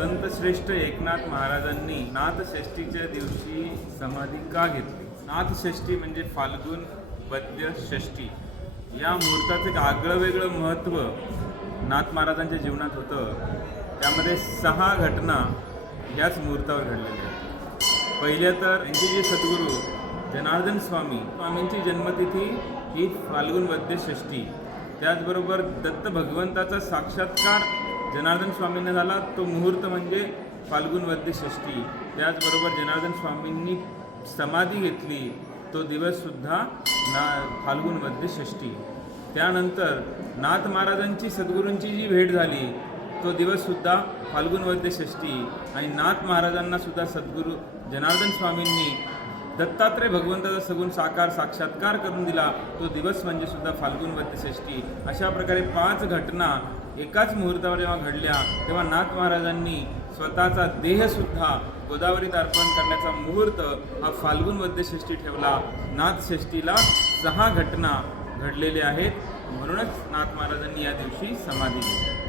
संत श्रेष्ठ एकनाथ महाराजांनी नाथषष्ठीच्या दिवशी समाधी का घेतली? नाथषष्ठी म्हणजे फाल्गुन वद्य षष्ठी या मुहूर्ताचं एक आगळं वेगळं महत्त्व नाथ महाराजांच्या जीवनात होतं. त्यामध्ये सहा घटना याच मुहूर्तावर घडलेल्या आहेत. पहिल्या तर यांचे जे सद्गुरू जनार्दन स्वामी स्वामींची जन्मतिथी ही फाल्गुन वद्य षष्ठी त्याचबरोबर दत्त भगवंताचा साक्षात्कार जनार्दन स्वामींना झाला. तो मुहूर्त म्हणजे फाल्गुन वद्य षष्ठी त्याचबरोबर जनार्दन स्वामींनी समाधी घेतली. तो दिवससुद्धा ना फाल्गुन वद्य षष्ठी त्यानंतर नाथ महाराजांची सद्गुरूंची जी भेट झाली तो दिवससुद्धा फाल्गुन वद्य षष्ठी आणि नाथ महाराजांना सुद्धा सद्गुरू जनार्दन स्वामींनी दत्तात्रय भगवंताचा सगुण साकार साक्षात्कार करून दिला तो दिवस म्हणजे सुद्धा फाल्गुन वद्यषष्ठी अशा प्रकारे पाच घटना एकाच मुहूर्तावर जेव्हा घडल्या तेव्हा नाथ महाराजांनी स्वतःचा देहसुद्धा गोदावरीत अर्पण करण्याचा मुहूर्त हा फाल्गुन वद्यषष्ठी ठेवला. नाथषष्ठीला सहा घटना घडलेल्या आहेत. म्हणूनच नाथ महाराजांनी या दिवशी समाधी घेतली